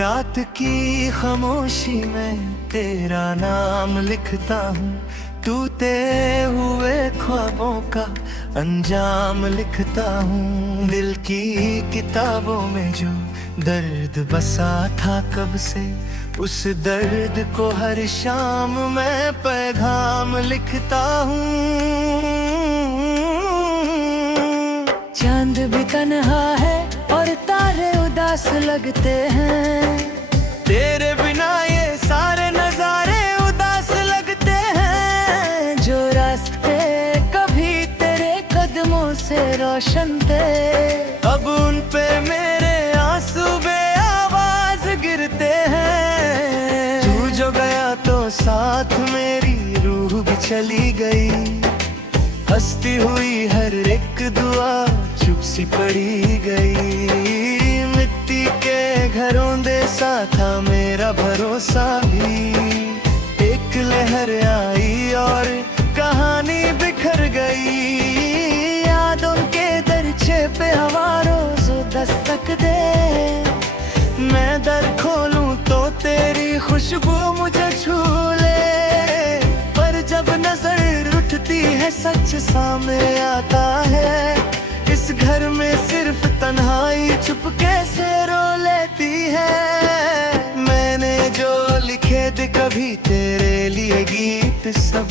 रात की खामोशी में तेरा नाम लिखता हूँ, टूटे हुए ख्वाबों का अंजाम लिखता हूँ। दिल की किताबों में जो दर्द बसा था कब से, उस दर्द को हर शाम मैं पैगाम लिखता हूँ। चांद भी तन्हा है और तारे उदास लगते हैं, तेरे बिना ये सारे नजारे उदास लगते हैं। जो रास्ते कभी तेरे कदमों से रोशन थे, अब उन पे मेरे आंसू बेआवाज गिरते हैं। तू जो गया तो साथ मेरी रूह भी चली गई, हंसती हुई हर एक दुआ चुप सी पड़ी गई। मिट्टी के घरों दे सा था मेरा भरोसा भी, एक लहर आई और कहानी बिखर गई। यादों के दरचे पे हवा रोज दस्तक दे, मैं दर खोलूं तो तेरी खुशबू मुझे छू ले। पर जब नजर उठती है सच सामने आता है, इस घर में सिर्फ तन्हाई चुपके से रो लेती है। मैंने जो लिखे थे कभी तेरे लिए गीत सब,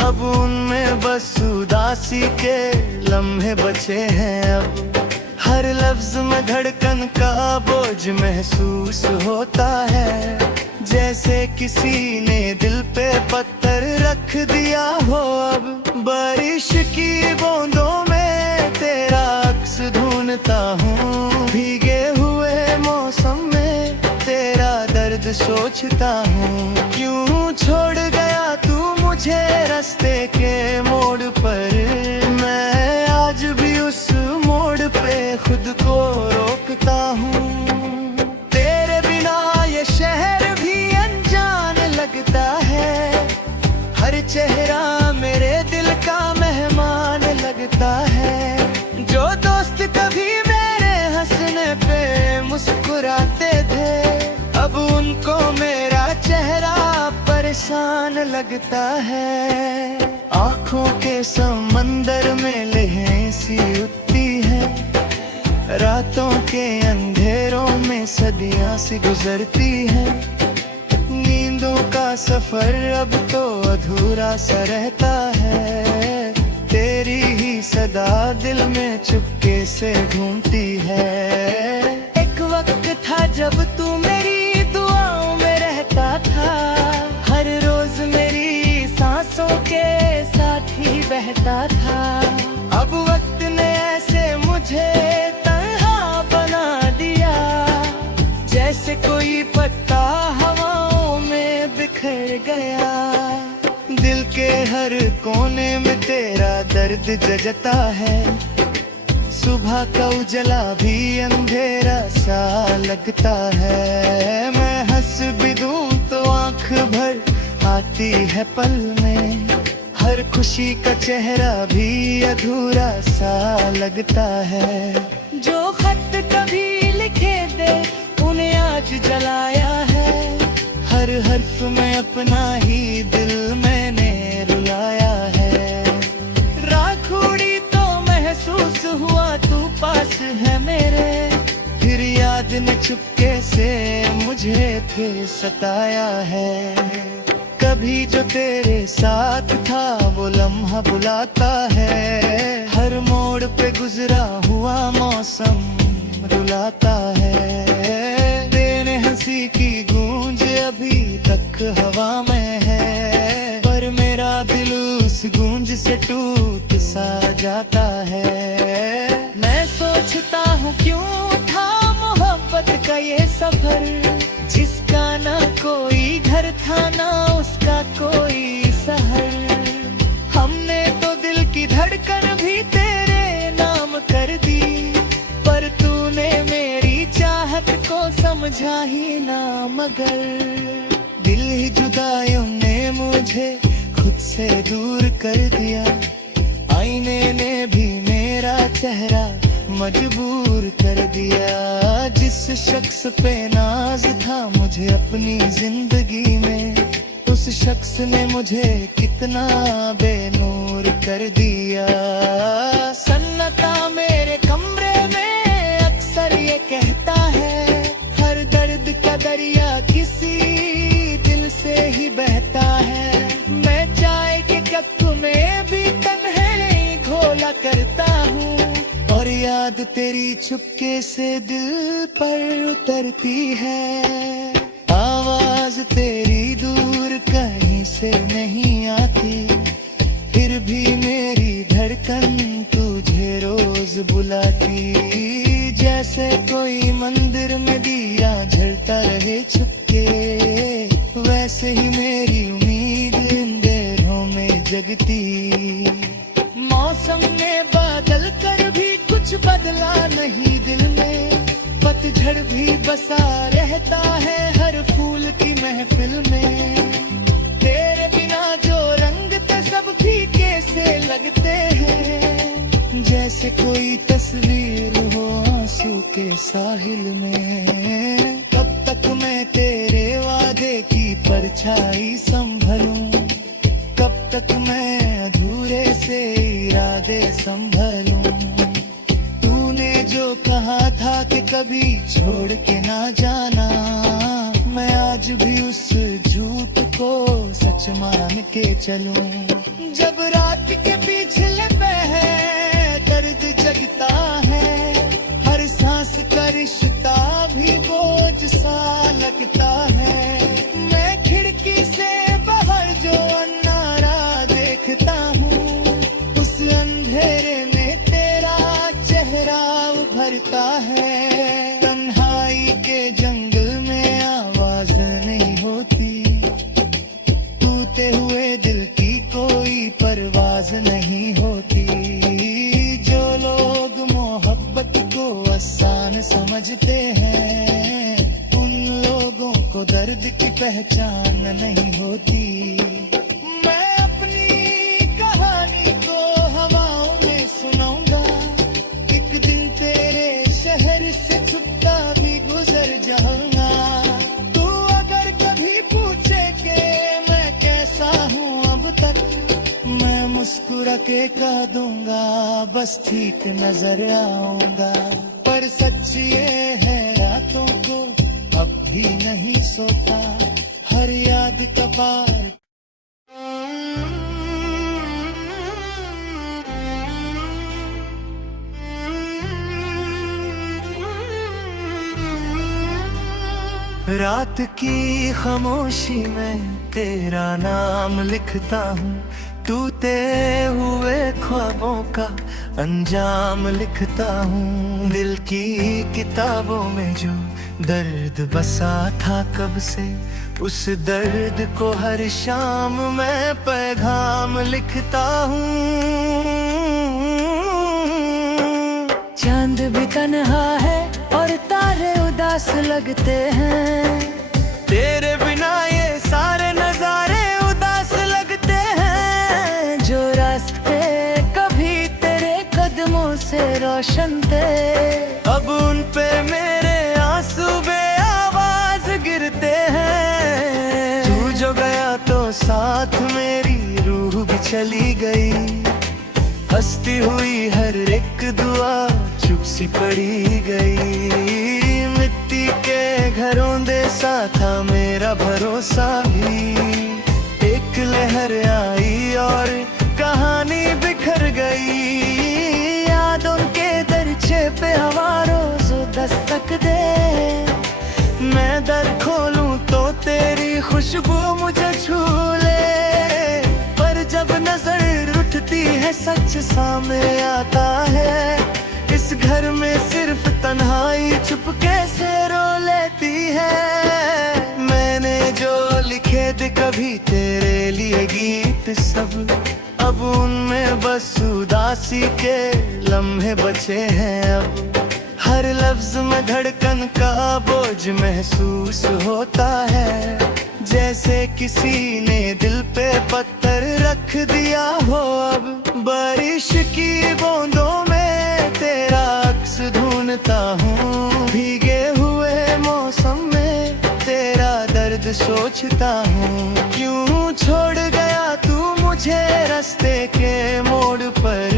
अब उनमें बस उदासी के लम्हे बचे हैं। अब हर लफ्ज में धड़कन का बोझ महसूस होता है, जैसे किसी ने दिल पे पत्थर रख दिया हो। अब बारिश की बूंदों में तेरा अक्स ढूंढता हूँ, भीगे हुए मौसम में तेरा दर्द सोचता हूँ। क्यों छोड़ गया तू मुझे रास्ते के मोड़ पर, मैं आज भी उस मोड़ पे खुद को रोकता हूँ। तेरे बिना ये शहर भी अनजान लगता है, हर चेहरा मेरे दिल का मेहमान लगता है। जो दोस्त कभी मेरे हंसने पे मुस्कुराते थे, अब उनको मेरा चेहरा परेशान लगता है। आँखों के समंदर में लहरें सी उठती है, रातों के अंधेरों में सदियां सी गुजरती है। नींदों का सफर अब तो अधूरा सा रहता है, तेरी ही सदा दिल में चुपके से घूमती है। एक वक्त था जब तू मेरी दुआओं में रहता था, हर रोज मेरी सांसों के साथ ही बहता था। अब वक्त ने ऐसे मुझे तन्हा बना दिया, जैसे कोई पत्ता हवाओं में बिखर गया। दिल के हर कोने में तेरा दर्द जजता है, सुबह का उजला भी अंधेरा सा लगता है। मैं हंस भी दूं तो आंख भर आती है पल में, हर खुशी का चेहरा भी अधूरा सा लगता है। जो खत कभी लिखे थे उन्हें आज जलाया है, हर हर्फ में अपना ही दिल मैंने रुलाया है। राखुड़ी तो महसूस हुआ तू पास है मेरे, फिर याद ने चुपके से मुझे फिर सताया है। कभी जो तेरे साथ था वो लम्हा बुलाता है, हर मोड़ पे गुजरा हुआ मौसम रुलाता है। तेरे हंसी की गूंज अभी तक हवा में है, पर मेरा दिल उस गूंज से टूट सा जाता है। मैं सोचता हूँ क्यों था मोहब्बत का ये सफर, जिसका ना कोई घर था ना उसका कोई शहर। हमने तो दिल की धड़कन भी तेरे नाम कर दी, पर तूने मेरी चाहत को समझा ही ना मगर। दिल ही जुदाइयों ने मुझे खुद से दूर कर दिया, आईने ने भी मेरा चेहरा मजबूर कर दिया। जिस शख्स पे नाज था मुझे अपनी जिंदगी में, उस शख्स ने मुझे कितना बेनूर कर दिया। सन्नाटा मेरे कमरे में अक्सर ये कहता है, हर दर्द का दरिया किसी दिल से ही बहता है। मैं चाय के कप में भी तन्हाई घोला करता हूँ, और याद तेरी चुपके से दिल पर उतरती है। आवाज तेरी दूर कहीं से नहीं आती, फिर भी मेरी धड़कन तुझे रोज बुलाती। जैसे कोई मंदिर में दिया जलता रहे छुपके, वैसे ही मेरी उम्मीद अंधेरों में जगती। मौसम ने बादल कर भी कुछ बदला नहीं दिल में, पतझड़ भी बसा रहता है हर फूल की महफिल में। तेरे बिना जो रंग थे सब फीके से लगते हैं, जैसे कोई तस्वीर हो आंसू के साहिल में। कब तक मैं तेरे वादे की परछाई संभलूं, कब तक मैं अधूरे से इरादे संभलूं। तूने जो कहा था कि कभी छोड़ के ना जाना, मैं आज भी उस झूठ को सच मान के चलूं। जब रात के पिछले पहर दर्द जगता है, हर सांस का रिश्ता भी बोझ सा लगता है। मैं खिड़की से बाहर जो अन्हारा देखता हूँ, उस अंधेरे में तेरा चेहरा उभरता है। तन्हाई के जंगल में आवाज नहीं होती, टूटे हुए दिल की कोई परवाज नहीं होती। जो लोग मोहब्बत को आसान समझते हैं, उन लोगों को दर्द की पहचान नहीं होती। मैं अपनी कहानी को हवाओं में सुनाऊंगा, एक दिन तेरे शहर से छुपता भी गुजर जाऊंगा। तू अगर कभी पूछे कि मैं कैसा हूँ अब तक, मैं मुस्कुरा के कह दूंगा बस ठीक नजर आऊंगा। पर सच ये है रातों को अब भी नहीं सोता, हर याद का पार। रात की खामोशी में तेरा नाम लिखता हूँ, टूटे हुए ख्वाबों का अंजाम लिखता हूँ। दिल की किताबों में जो दर्द बसा था कब से, उस दर्द को हर शाम मैं पैगाम लिखता हूँ। चांद भी तन्हा है और तारे उदास लगते हैं, तेरे बिना ये सारे नजारे उदास लगते हैं। जो रास्ते कभी तेरे कदमों से रोशन थे, अब उन पे मेरे आंसू बेआवाज गिरते हैं। तू जो गया तो साथ मेरी रूह भी चली गई, हंसती हुई हर एक दुआ चुप सी पड़ी गई। मिट्टी के घरों दे सा था मेरा भरोसा भी, एक लहर आई और कहानी बिखर गई। यादों के दरचे पे हवा रोज दस्तक दे, मैं दर खोलूं तो तेरी खुशबू मुझे छू ले। पर जब नजर उठती है सच सामने आता है, इस घर में सिर्फ तन्हाई चुपके से रो लेती है। मैंने जो लिखे थे कभी तेरे लिए गीत सब, अब उनमें बस उदासी के लम्हे बचे हैं। अब हर लफ्ज में धड़कन का बोझ महसूस होता है, जैसे किसी ने दिल पे पत्थर रख दिया हो। अब बारिश की बूंदों में तेरा अक्स सोचता हूँ क्यों छोड़ गया तू मुझे रास्ते के मोड़ पर।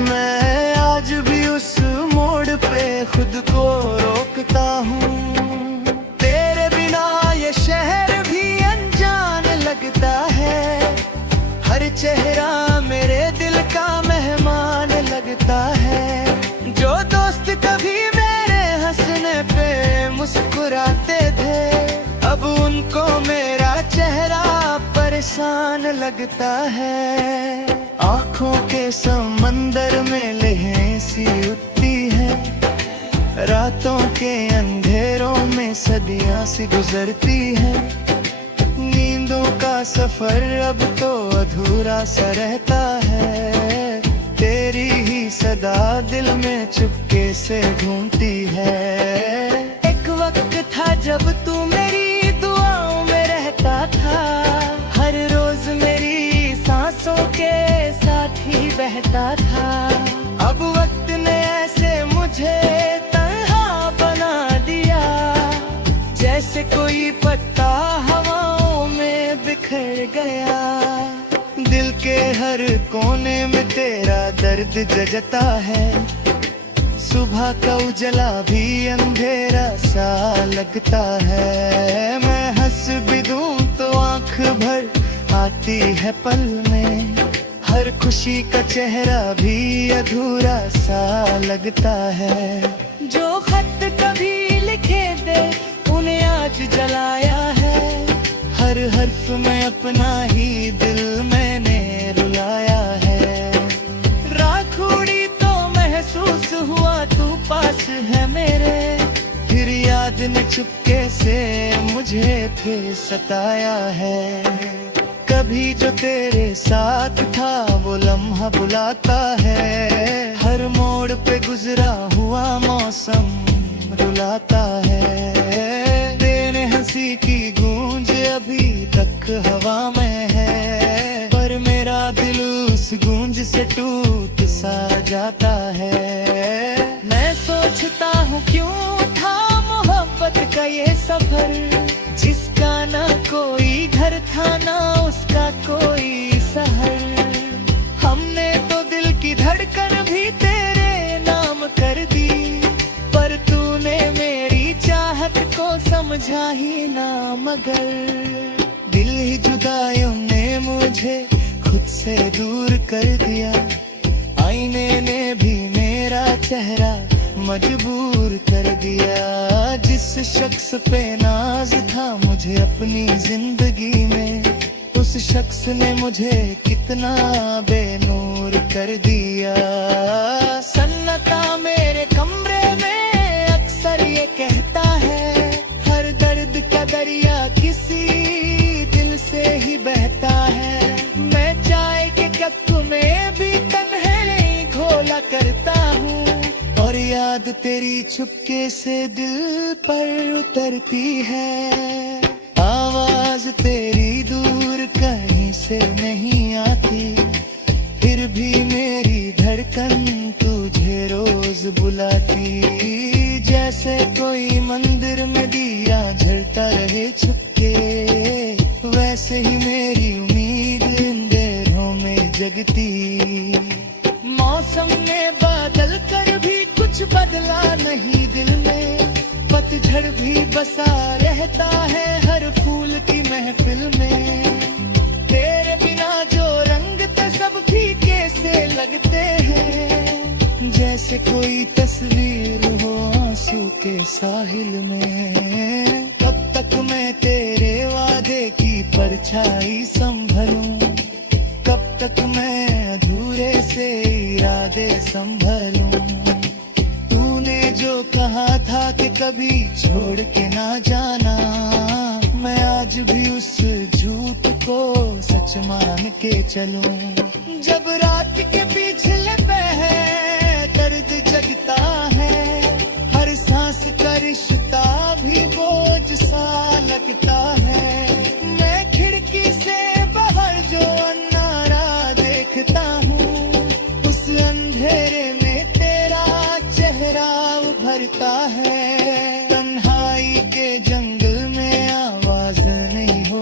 मैं आज भी उस मोड़ पे खुद को रोकता हूँ। तेरे बिना ये शहर भी अनजान लगता है, हर चेहरा मेरे दिल का मेहमान लगता है। जो दोस्त कभी मेरे हंसने पे मुस्कुराते थे, अब उनको मेरा चेहरा परेशान लगता है। आँखों के समंदर में लहरें सी उठती है, रातों के अंधेरों में सदियां सी गुजरती है। नींदों का सफर अब तो अधूरा सा रहता है, तेरी ही सदा दिल में चुपके से घूमती है। एक वक्त था जब तू मेरी दुआओं में रहता था, हर रोज मेरी सांसों के साथ ही बहता था। अब वक्त ने ऐसे मुझे तन्हा बना दिया, जैसे कोई पत्ता हवाओं में बिखर गया। दिल के हर कोने में तेरा दर्द जजता है, सुबह का उजला भी अंधेरा सा लगता है। मैं हंस भी दूं तो आंख भर आती है पल में, हर खुशी का चेहरा भी अधूरा सा लगता है। जो खत कभी लिखे थे उन्हें आज जलाया है, हर हर्फ में अपना ही दिल मैंने रुलाया है। रात उड़ी तो महसूस हुआ तू पास है मेरे, फिर याद ने चुपके से मुझे फिर सताया है। कभी जो तेरे साथ था वो लम्हा बुलाता है, हर मोड़ पे गुजरा हुआ मौसम रुलाता है। तेरे हंसी की गूंज अभी तक हवा में है, पर मेरा दिल उस गूंज से टूट सा जाता है। मैं सोचता हूँ क्यों था मोहब्बत का ये सफर, जिसका ना कोई घर था ना उसका कोई शहर। हमने तो दिल की धड़कन भी तेरे नाम कर दी, पर तूने मेरी चाहत को समझा ही ना मगर। दिल ही जुदाइयों ने मुझे खुद से दूर कर दिया, आईने ने भी मेरा चेहरा मजबूर कर दिया। जिस शख्स पे नाज था मुझे अपनी जिंदगी में, उस शख्स ने मुझे कितना बेनूर कर दिया। सन्नता मेरे कमरे में अक्सर ये कहता है, हर दर्द का दरिया किसी दिल से ही बहता है। मैं चाय के कप में भी तन्हाई घोला करता हूँ, और याद तेरी चुपके से दिल पर उतरती है। आवाज तेरी दूर कहीं से नहीं आती, फिर भी मेरी धड़कन तुझे रोज बुलाती। जैसे कोई मंदिर में दिया जलता रहे छुपके, वैसे ही मेरी उम्मीद अंधेरों में जगती। मौसम ने बादल कर भी कुछ बदला नहीं दिल में, पतझड़ भी बसा रहता है हर फूल की महफिल में। तेरे बिना जो रंग थे सब फीके से लगते हैं, जैसे कोई तस्वीर हो आंसू के साहिल में। कब तक मैं तेरे वादे की परछाई संभलूं, कब तक मैं अधूरे से इरादे संभलूं। तूने जो कहा था कि कभी छोड़ के ना जाना, मैं आज भी उस झूठ को सच मान के चलूं। जब रात के पिछले पहर दर्द जगता है, हर सांस का रिश्ता भी बोझ सा लगता है। मैं खिड़की से बाहर जो अन्हारा देखता हूँ, उस अंधेरे में तेरा चेहरा उभरता है। तन्हाई के जंगल में आवाज नहीं हो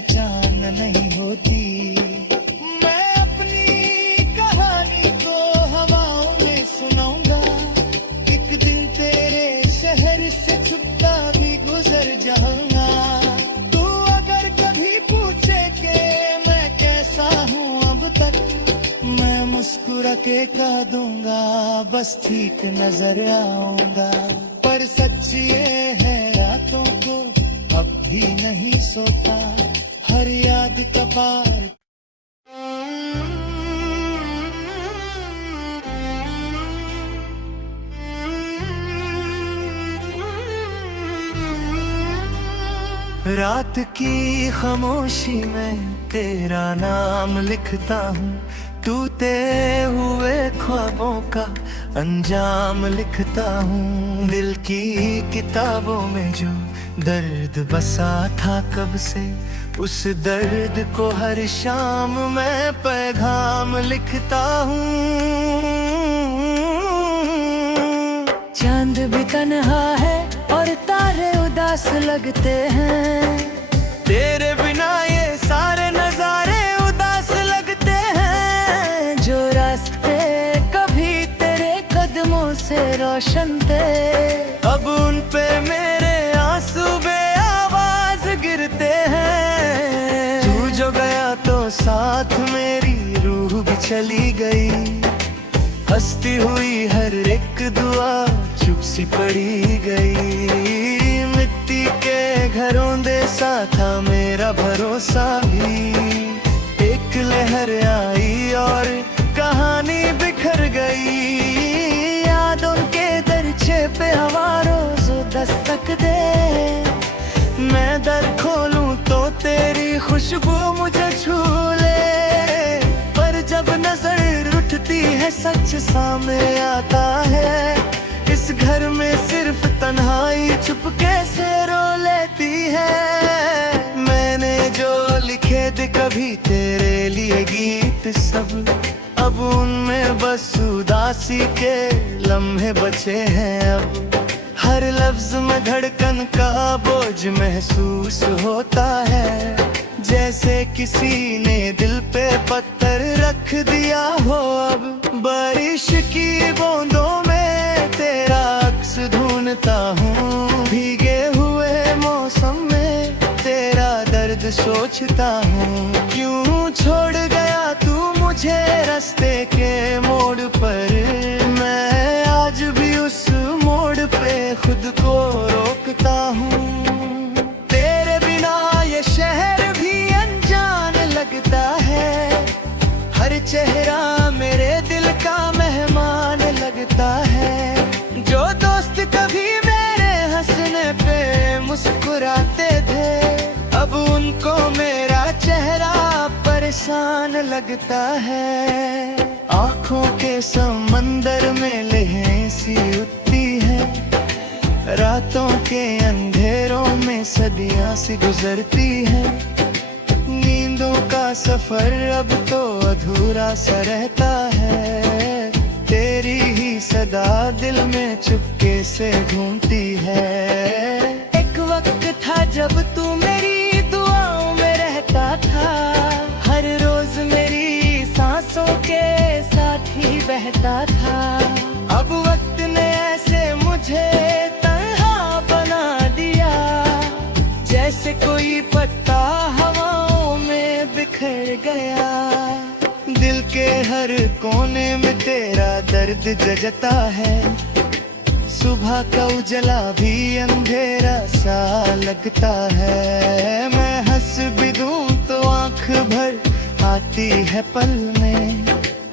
पहचान नहीं होती। मैं अपनी कहानी को हवाओं में सुनाऊंगा, एक दिन तेरे शहर से छुपता भी गुजर जाऊंगा। तू अगर कभी पूछे कि मैं कैसा हूँ अब तक, मैं मुस्कुरा के कह दूंगा बस ठीक नजर आऊंगा। पर सच ये है रातों को अब भी नहीं सोता, हर याद का पार। रात की खामोशी में तेरा नाम लिखता हूँ, टूटे हुए ख्वाबों का अंजाम लिखता हूँ। दिल की किताबों में जो दर्द बसा था कब से, उस दर्द को हर शाम मैं पैगाम लिखता हूँ। चांद भी तन्हा है और तारे उदास लगते हैं, तेरे बिना ये सारे नजारे उदास लगते हैं। जो रास्ते कभी तेरे कदमों से रोशन थे, अब उन पे मेरे आंसू बेआवाज गिरते हैं। तू जो गया तो साथ मेरी रूह भी चली गई, हंसती हुई हर एक दुआ चुप सी पड़ी गई। मिट्टी के घरों दे सा था मेरा भरोसा भी, एक लहर आई और कहानी बिखर गई। यादों के दरचे पे हवा रोज दस्तक दे, मैं दर खोलूं तो तेरी खुशबू मुझे छू ले। पर जब नजर उठती है सच सामने आता है, इस घर में सिर्फ तन्हाई चुपके से रो लेती है। मैंने जो लिखे थे कभी तेरे लिए गीत सब, अब उनमें बस उदासी के लम्हे बचे हैं। अब हर लफ्ज में धड़कन का बोझ महसूस होता है, जैसे किसी ने दिल पे पत्थर रख दिया हो। अब बारिश की बूंदों में तेरा अक्स ढूंढता हूँ, भीगे हुए मौसम में तेरा दर्द सोचता हूँ। क्यों छोड़ गया तू मुझे रास्ते के मोड़ पर, मैं आज भी उस मोड़ पे खुद को रोकता हूँ। तेरे बिना ये शहर भी अनजान लगता है, हर चेहरा मेरे दिल का मेहमान लगता है। जो दोस्त कभी मेरे हंसने पे मुस्कुराते थे, अब उनको मेरा चेहरा परेशान लगता है। आँखों के समंदर में लहरें सी उठती है, रातों के अंधेरों में सदियां सी गुजरती है। नींदों का सफर अब तो अधूरा सा रहता है, तेरी ही सदा दिल में चुपके से घूमती है। एक वक्त था जब तू मेरी दुआओं में रहता था, हर रोज मेरी सांसों के साथ ही बहता था। अब वक्त ने ऐसे मुझे तन्हा बना दिया, जैसे कोई पत्ता हवाओं में बिखर गया। दिल के हर कोने में तेरा दर्द जजता है, सुबह का उजला भी अंधेरा सा लगता है। मैं हंस भी दूं तो आंख भर आती है पल में,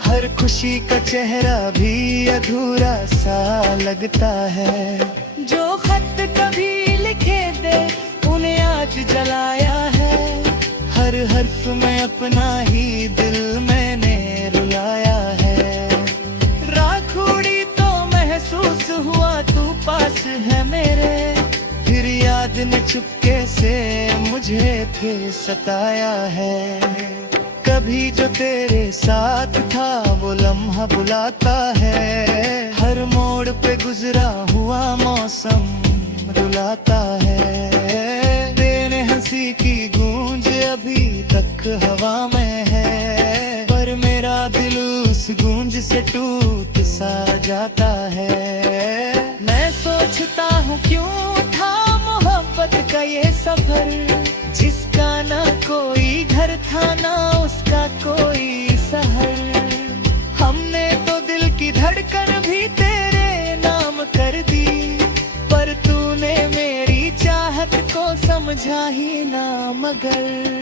हर खुशी का चेहरा भी अधूरा सा लगता है। जो खत कभी लिखे थे उन्हें आज जलाया है, हर हर्फ में अपना ही दिल मैंने रुलाया है। राख उड़ी तो महसूस हुआ तू पास है मेरे, फिर याद ने चुपके से मुझे फिर सताया है। कभी जो तेरे साथ था वो लम्हा बुलाता है, हर मोड़ पे गुजरा हुआ मौसम रुलाता है। तेरे हंसी की गूंज अब इश्क हवा में है, पर मेरा दिल उस गूंज से टूट सा जाता है। मैं सोचता हूँ क्यों था मोहब्बत का ये सफर, जिसका ना कोई घर था ना उसका कोई शहर। हमने तो दिल की धड़कन भी तेरे नाम कर दी, पर तूने मेरी चाहत को समझा ही ना मगर।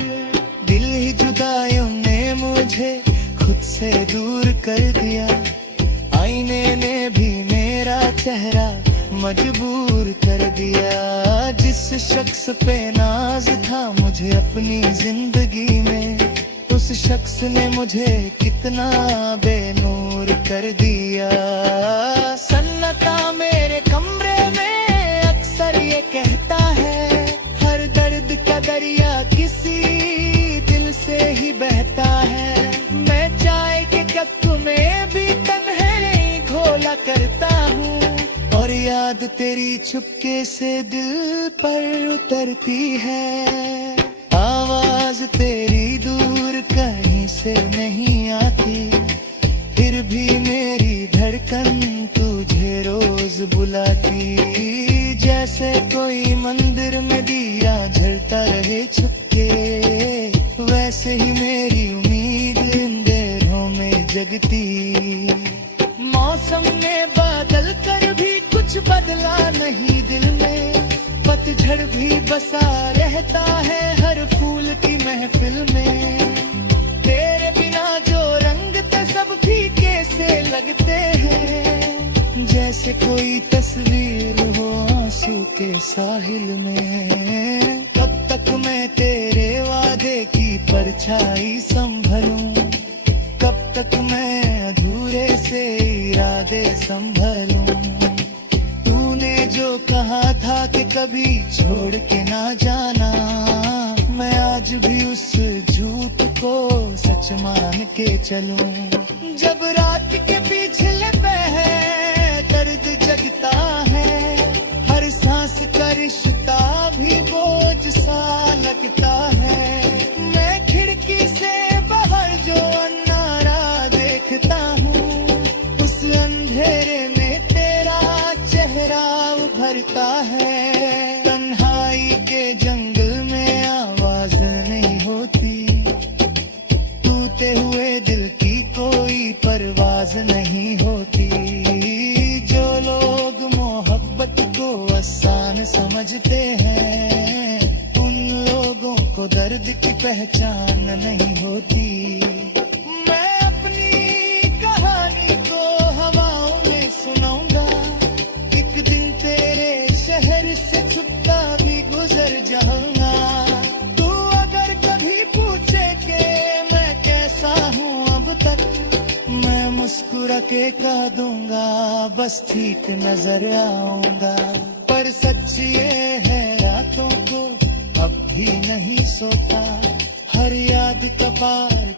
दिल ही जुदाइयों ने मुझे खुद से दूर कर दिया, आईने ने भी मेरा चेहरा मजबूर कर दिया। जिस शख्स पे नाज था मुझे अपनी जिंदगी में, उस शख्स ने मुझे कितना बेनूर कर दिया। सन्नता मेरे कमरे में अक्सर ये कहता है, हर दर्द का दरिया किसी दिल से ही बहता है। मैं चाय के कप में भी तन्हाई घोला करता हूँ, और याद तेरी चुपके से दिल पर उतरती है। आवाज तेरी दूर कहीं से नहीं आती, फिर भी मेरी धड़कन तुझे रोज बुलाती। जैसे कोई मंदिर में दिया जलता रहे छुपके, वैसे ही मेरी उम्मीद अंधेरों में जगती। मौसम ने बादल कर भी कुछ बदला नहीं दिल में, पतझड़ भी बसा रहता है हर फूल की महफिल में। तेरे बिना जो रंग थे सब फीके से लगते हैं, जैसे कोई तस्वीर हो आंसू के साहिल में। कब तक मैं तेरे वादे की परछाई संभलूं, कब तक मैं अधूरे से इरादे संभलूं। तूने जो कहा था कि कभी छोड़ के ना जाना, मैं आज भी उस झूठ को सच मान के चलूं। जब रात के पिछले पहर दर्द जगता है, हर सांस का रिश्ता भी बोझ सा लगता है। मैं खिड़की से बाहर जो अन्हारा देखता हूँ, उस अंधेरे में तेरा चेहरा उभरता है। तन्हाई के जंगल में आवाज नहीं होती, टूटे हुए दिल की कोई परवाज नहीं होती। जो लोग मोहब्बत को आसान समझते हैं, उन लोगों को दर्द की पहचान नहीं होती। मैं अपनी कहानी को हवाओं में सुनाऊंगा, एक दिन तेरे शहर से छुपता भी गुजर जाऊंगा। तू अगर कभी पूछे कि मैं कैसा हूँ अब तक, मैं मुस्कुरा के कह दूंगा बस ठीक नजर आऊंगा। पर सच ये है रातों को अब भी नहीं सोता, हर याद का पार।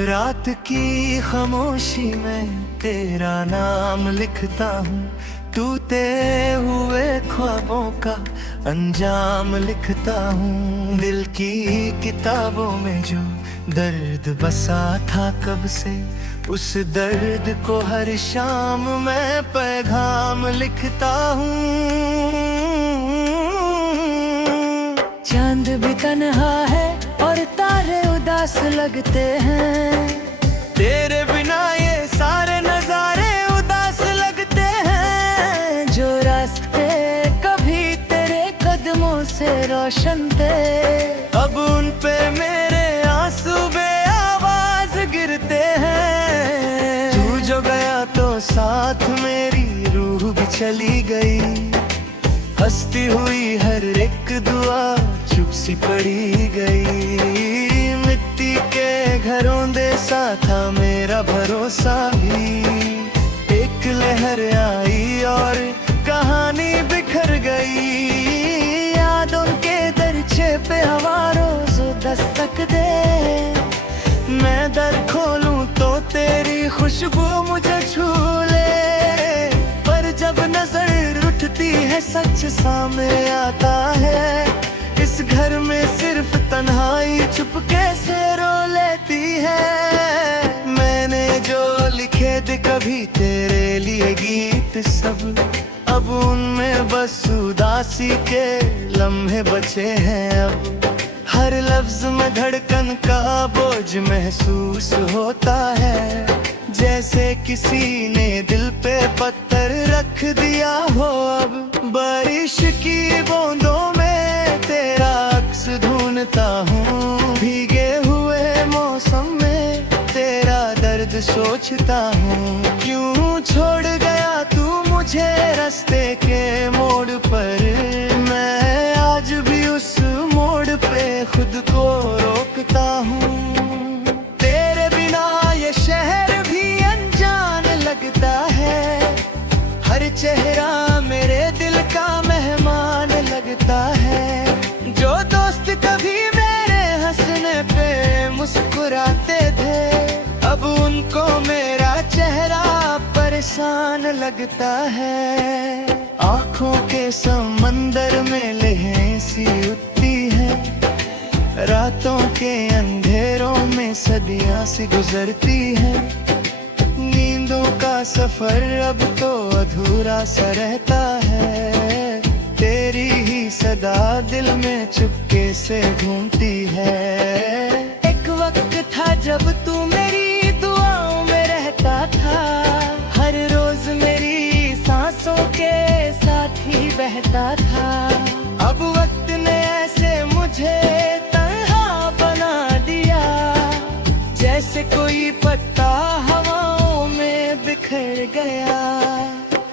रात की खामोशी में तेरा नाम लिखता हूँ, टूटे हुए ख्वाबों का अंजाम लिखता हूँ। दिल की किताबों में जो दर्द बसा था कब से, उस दर्द को हर शाम मैं पैगाम लिखता हूँ। चांद भी तन्हा है और तारे उदास लगते हैं, तेरे बिना ये सारे नजारे उदास लगते हैं। जो रास्ते कभी तेरे कदमों से रोशन थे, अब उन पे मेरे आंसू बेआवाज गिरते हैं। तू जो गया तो साथ मेरी रूह भी चली गई, हंसती हुई हर एक दुआ चुप सी पड़ी गई। मिट्टी के घरों दे सा था मेरा भरोसा भी, एक लहर आई और कहानी बिखर गई। यादों के दरचे पे हवा रोज दस्तक दे, मैं दर खोलूं तो तेरी खुश खुशबू मुझे छू ले, पर जब नजर उठती है सच सामने आता है। इस घर में सिर्फ तन्हाई चुपके से रो लेती है। मैंने जो लिखे थे कभी तेरे लिए गीत सब, अब उनमें बस उदासी के लम्हे बचे हैं। अब हर लफ्ज में धड़कन का बोझ महसूस होता है, जैसे किसी ने दिल पे पत्थर रख दिया हो। अब बारिश की बूंदों में तेरा अक्स ढूंढता हूँ, भीगे हुए मौसम में तेरा दर्द सोचता हूँ। क्यों छोड़ गया तू मुझे रास्ते के मोड़ पर, मैं आज भी उस मोड़ पे खुद को रोकता हूँ। तेरे बिना ये शहर भी अनजान लगता है, हर चेहरा मेरे दिल का मेहमान लगता है। जो दोस्त कभी मेरे हंसने पे मुस्कुराते थे, अब उनको मेरा चेहरा परेशान लगता है। आँखों के समंदर में लहरें सी उठती है, रातों के अंधेरों में सदियां सी गुजरती है। नींदों का सफर अब तो अधूरा सा रहता है, तेरी ही सदा दिल में चुपके से घूमती है। एक वक्त था जब तू मेरी दुआओं में रहता था, हर रोज मेरी सांसों के साथ ही बहता था। अब वक्त ने ऐसे मुझे तन्हा बना दिया, जैसे कोई पत्ता हवाओं में बिखर गया।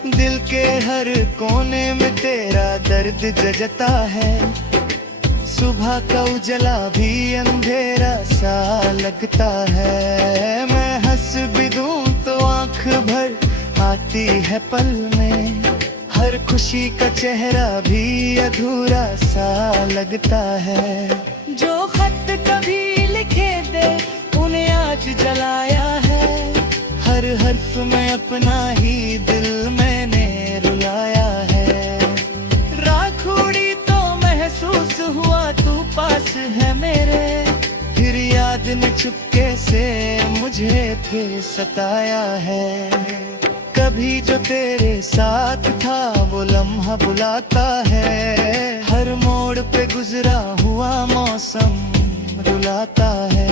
दिल के हर कोने में तेरा दर्द जजता है, सुबह का उजला भी अंधेरा सा लगता है। मैं हंस भी दूं तो आंख भर आती है पल में, हर खुशी का चेहरा भी अधूरा सा लगता है। जो खत कभी लिखे थे उन्हें आज जलाया है, हर हर्फ में अपना ही दिल मैंने रुलाया है। राख उड़ी तो महसूस हुआ तू पास है मेरे, फिर याद ने चुपके से मुझे फिर सताया है। कभी जो तेरे साथ था वो लम्हा बुलाता है, हर मोड़ पे गुजरा हुआ मौसम रुलाता है।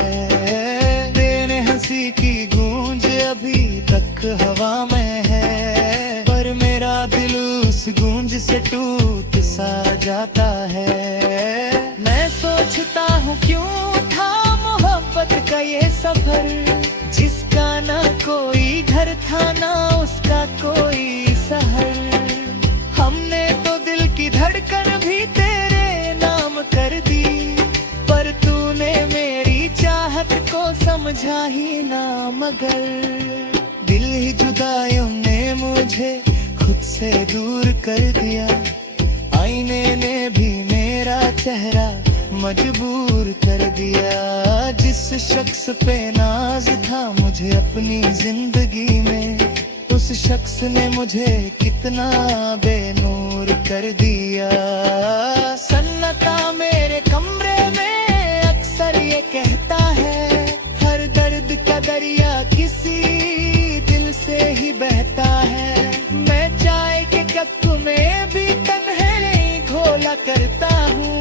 तेरे हंसी की गूंज अभी तक हवा में है, पर मेरा दिल उस गूंज से टूट सा जाता है। मैं सोचता हूँ क्यों था मोहब्बत का ये सफर, जिसका ना कोई घर था ना उसका कोई शहर। हमने तो दिल की धड़कन भी तेरे नाम कर दी, पर तूने मेरी चाहत को समझा ही ना मगर। दिल ही जुदाइयों ने मुझे खुद से दूर कर दिया, आईने ने भी मेरा चेहरा मजबूर कर दिया। जिस शख्स पे नाज था मुझे अपनी जिंदगी में, उस शख्स ने मुझे कितना बेनूर कर दिया। सन्नाटा मेरे कमरे में अक्सर ये कहता है, हर दर्द का दरिया किसी दिल से ही बहता है। मैं चाय के कप में भी तन्हाई घोला करता हूँ,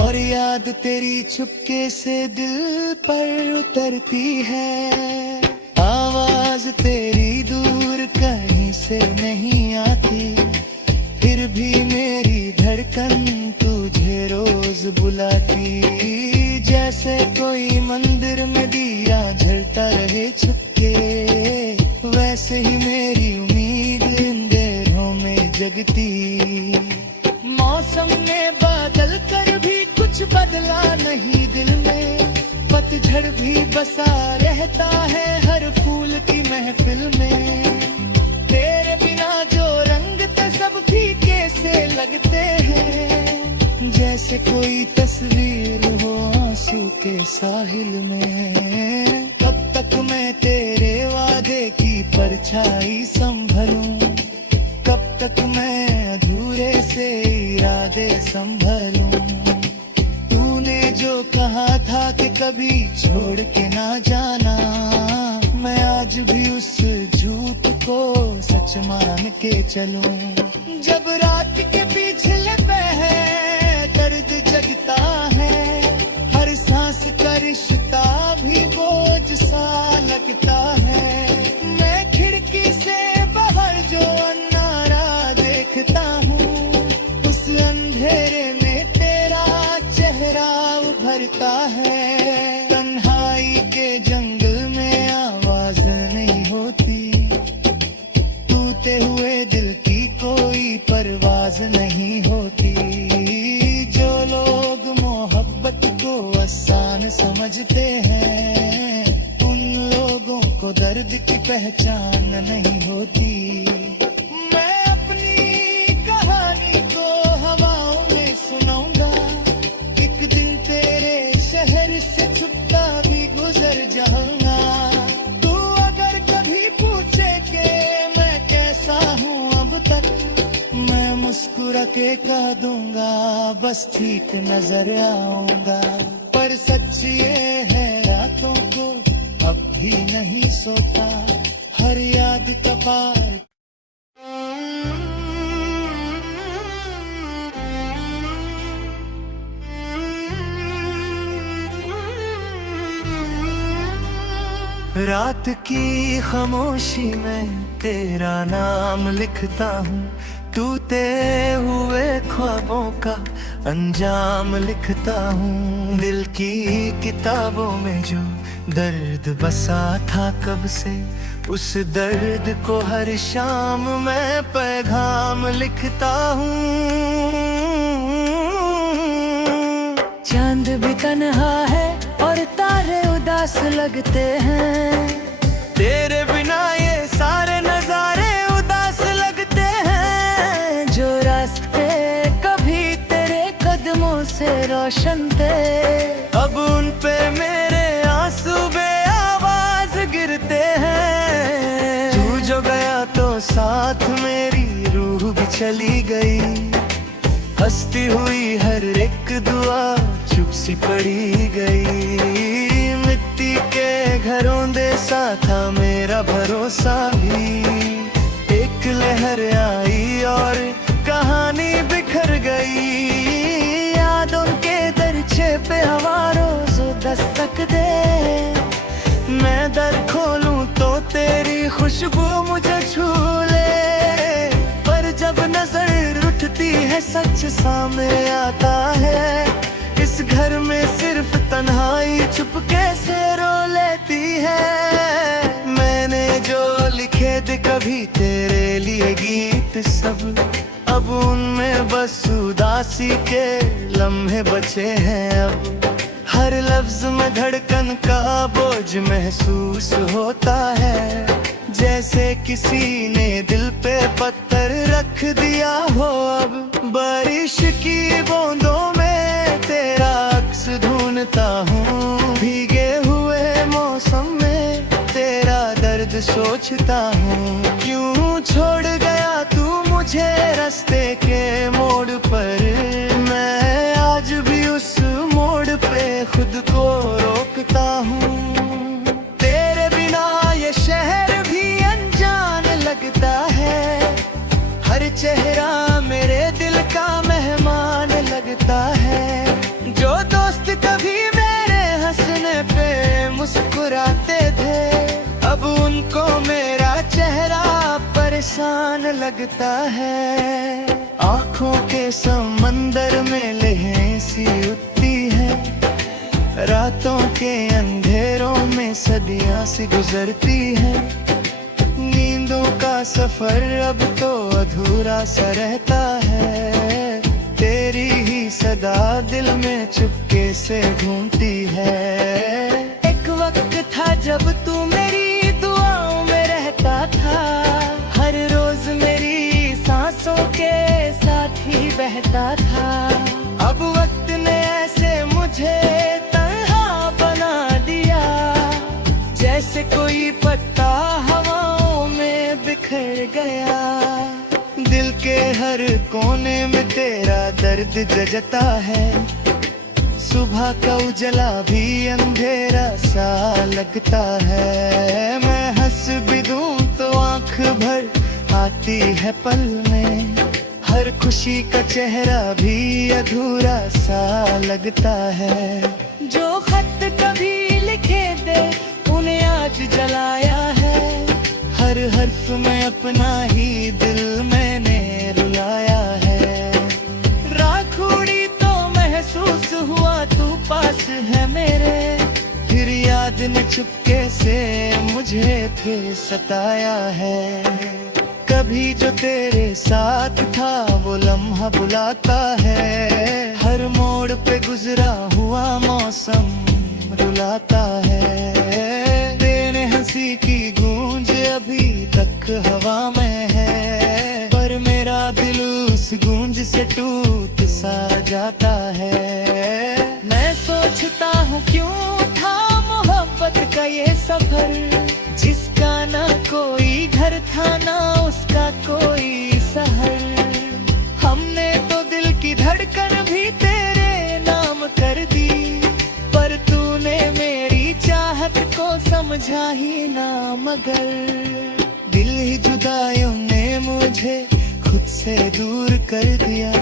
और याद तेरी चुपके से दिल पर उतरती है। आवाज तेरी दूर कहीं से नहीं आती, फिर भी मेरी धड़कन तुझे रोज बुलाती। जैसे कोई मंदिर में दिया जलता रहे छुपके, वैसे ही मेरी उम्मीद अंधेरों में जगती। मौसम ने बादल कर भी कुछ बदला नहीं दिल में, पतझड़ भी बसा रहता है हर फूल की महफिल में। तेरे बिना जो रंग थे सब फीके से लगते हैं, जैसे कोई तस्वीर हो आंसू के साहिल में। कब तक मैं तेरे वादे की परछाई संभलूं, कब तक मैं अधूरे से इरादे संभलूं। तूने जो कहा था कि कभी छोड़ के ना जाना, मैं आज भी उस झूठ को सच मान के चलूं। जब रात के पिछले पहर दर्द जगता है, हर सांस का रिश्ता भी बोझ सा लगता है। मैं खिड़की से बाहर जो अन्हारा देखता हूँ, उस अंधेरे में तेरा चेहरा उभरता है। तन्हाई के जंगल में आवाज नहीं होती, टूटे हुए दिल की कोई परवाज नहीं होती। जो लोग मोहब्बत को आसान समझते हैं, उन लोगों को दर्द की पहचान नहीं होती। मैं अपनी कहानी को हवाओं में सुनाऊंगा, एक दिन तेरे शहर से छुपता भी गुजर जाऊंगा। तू अगर कभी पूछे कि मैं कैसा हूँ अब तक, मैं मुस्कुरा के कह दूंगा बस ठीक नजर आऊंगा। पर सच ये है रातों को अब भी नहीं सोता, हर याद का पार। रात की खामोशी में तेरा नाम लिखता हूँ, टूटे हुए ख्वाबों का अंजाम लिखता हूँ। दिल की किताबों में जो दर्द बसा था कब से, उस दर्द को हर शाम मैं पैगाम लिखता हूँ। चांद भी तन्हा है और तारे उदास लगते हैं, तेरे बिना ये सारे नजारे उदास लगते हैं। जो रास्ते कभी तेरे कदमों से रोशन थे, अब उन पे मेरे आंसू बेआवाज गिरते हैं। तू जो गया तो साथ मेरी रूह भी चली गई, हंसती हुई हर एक दुआ चुप सी पड़ी गई। मिट्टी के घरों दे सा था मेरा भरोसा भी, एक लहर आई और कहानी बिखर गई। यादों के दरछे पे हवा रोज दस्तक दे, मैं दर खोलूं तो तेरी खुशबू मुझे छू ले। पर जब नजर उठती है सच सामने आता है, इस घर में सिर्फ तन्हाई चुपके से रो लेती है। मैंने जो लिखे थे कभी तेरे लिए गीत सब, अब उनमें बस उदासी के लम्हे बचे हैं। अब हर लफ्ज में धड़कन का बोझ महसूस होता है, जैसे किसी ने दिल पे पत्थर रख दिया हो। अब बारिश की बूंदों में तेरा अक्स ढूंढता हूँ, भीगे हुए मौसम में तेरा दर्द सोचता हूँ। क्यों छोड़ गया तू मुझे रास्ते के मोड़ पर, मैं आज भी उस मोड़ पे खुद को रोकता हूँ। तेरे बिना ये शहर भी अनजान लगता है, हर चेहरा मेरे दिल का मेहमान लगता है। जो दोस्त कभी मेरे हंसने पे मुस्कुराते थे, अब उनको मेरा चेहरा परेशान लगता है। आँखों के समंदर में लहरें सी उठती है, रातों के अंधेरों में सदियां सी गुजरती है। नींदों का सफर अब तो अधूरा सा रहता है, तेरी ही सदा दिल में चुपके से घूमती है। एक वक्त था जब तू मेरी दुआओं में रहता था, हर रोज मेरी सांसों के साथ ही बहता था। अब वक्त ने ऐसे मुझे तन्हा बना दिया, जैसे कोई पत्ता हवाओं बिछड़ गया। दिल के हर कोने में तेरा दर्द जजता है। सुबह का उजला भी अंधेरा सा लगता है। मैं हंस भी दूं तो आंख भर आती है पल में। हर खुशी का चेहरा भी अधूरा सा लगता है। जो खत कभी लिखे थे उन्हें आज जलाया है। हर हर्फ में अपना ही दिल मैंने रुलाया है। राख उड़ी तो महसूस हुआ तू पास है मेरे। फिर याद ने चुपके से मुझे फिर सताया है। कभी जो तेरे साथ था वो लम्हा बुलाता है। हर मोड़ पे गुजरा हुआ मौसम रुलाता है। तेरे हंसी की गूंज अभी तक हवा में है। पर मेरा दिल उस गूंज से टूट सा जाता है। मैं सोचता हूँ क्यों था मोहब्बत का ये सफर, जिसका ना कोई घर था ना उसका कोई शहर। हमने तो दिल की धड़कन भी तेरे नाम कर दी, पर तूने मेरी चाहत को समझा ही ना। मगर दिल ही जुदाइयों ने मुझे खुद से दूर कर दिया।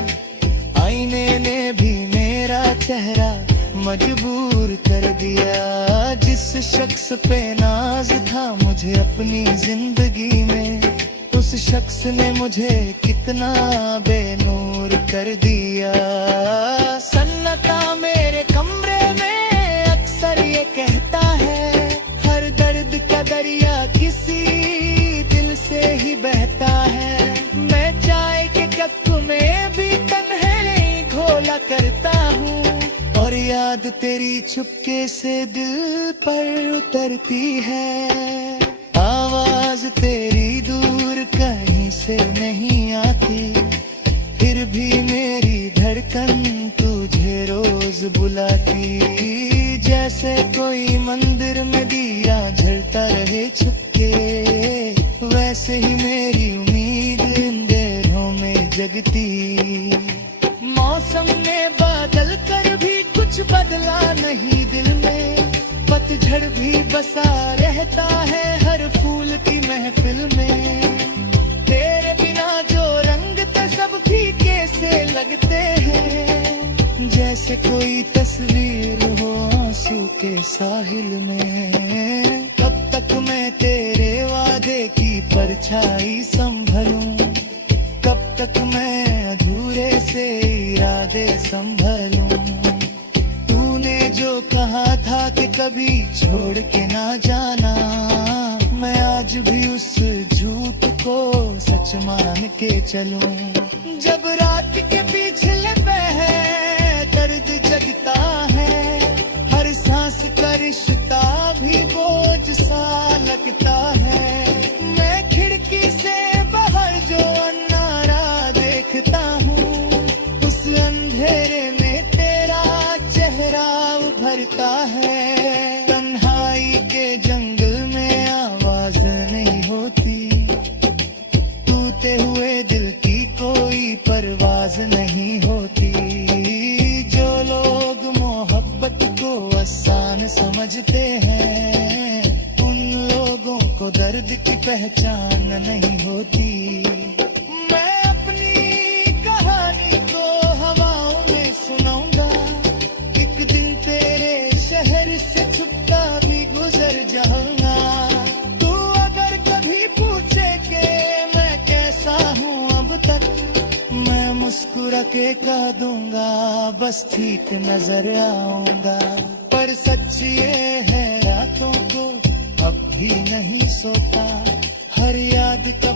आईने ने भी मेरा चेहरा मजबूर कर दिया। जिस शख्स पे नाज था मुझे अपनी जिंदगी में, उस शख्स ने मुझे कितना बेनूर कर दिया। सन्नाटा मेरे कमरे में अक्सर ये कहता है, हर दर्द का दरिया किसी दिल से ही बहता है। मैं चाय के कप में भी तन्हाई घोला करता हूँ, और याद तेरी चुपके से दिल पर उतरती है। आवाज तेरी दूर कहीं से नहीं आती, फिर भी मेरी धड़कन तुझे रोज बुलाती। जैसे कोई मंदिर में दिया जलता रहे छुपके, वैसे ही मेरी उम्मीद अंधेरों में जगती। मौसम ने बादल कर भी कुछ बदला नहीं दिल में। पतझड़ भी बसा रहता है हर फूल की महफिल में। तेरे बिना जो रंग थे सब फीके से लगते हैं, जैसे कोई तस्वीर हो आंसू के साहिल में। कब तक मैं तेरे वादे की परछाई संभलूं, कब तक मैं अधूरे से इरादे संभलूं। तूने जो कहा था कि कभी छोड़ के ना जाना, मैं आज भी उस झूठ को सच मान के चलूं। जब रात के पिछले पहर दर्द जगता है, हर सांस का रिश्ता भी बोझ सा लगता है। मैं खिड़की से बाहर जो अन्हारा देखता हूँ, उस अंधेरे में तेरा चेहरा उभरता है। तन्हाई के जंगल में आवाज नहीं होती, टूटे हुए दिल की कोई परवाज नहीं होती। जो लोग मोहब्बत को आसान समझते हैं, उन लोगों को दर्द की पहचान नहीं होती। मैं अपनी कहानी को हवाओं में सुनाऊंगा, एक दिन तेरे शहर से छुपता भी गुजर जाऊंगा। तू अगर कभी पूछे कि मैं कैसा हूँ अब तक, मैं मुस्कुरा के कह दूंगा बस ठीक नजर आऊंगा। पर सच ये है रातों को अब भी नहीं सोता, हर याद का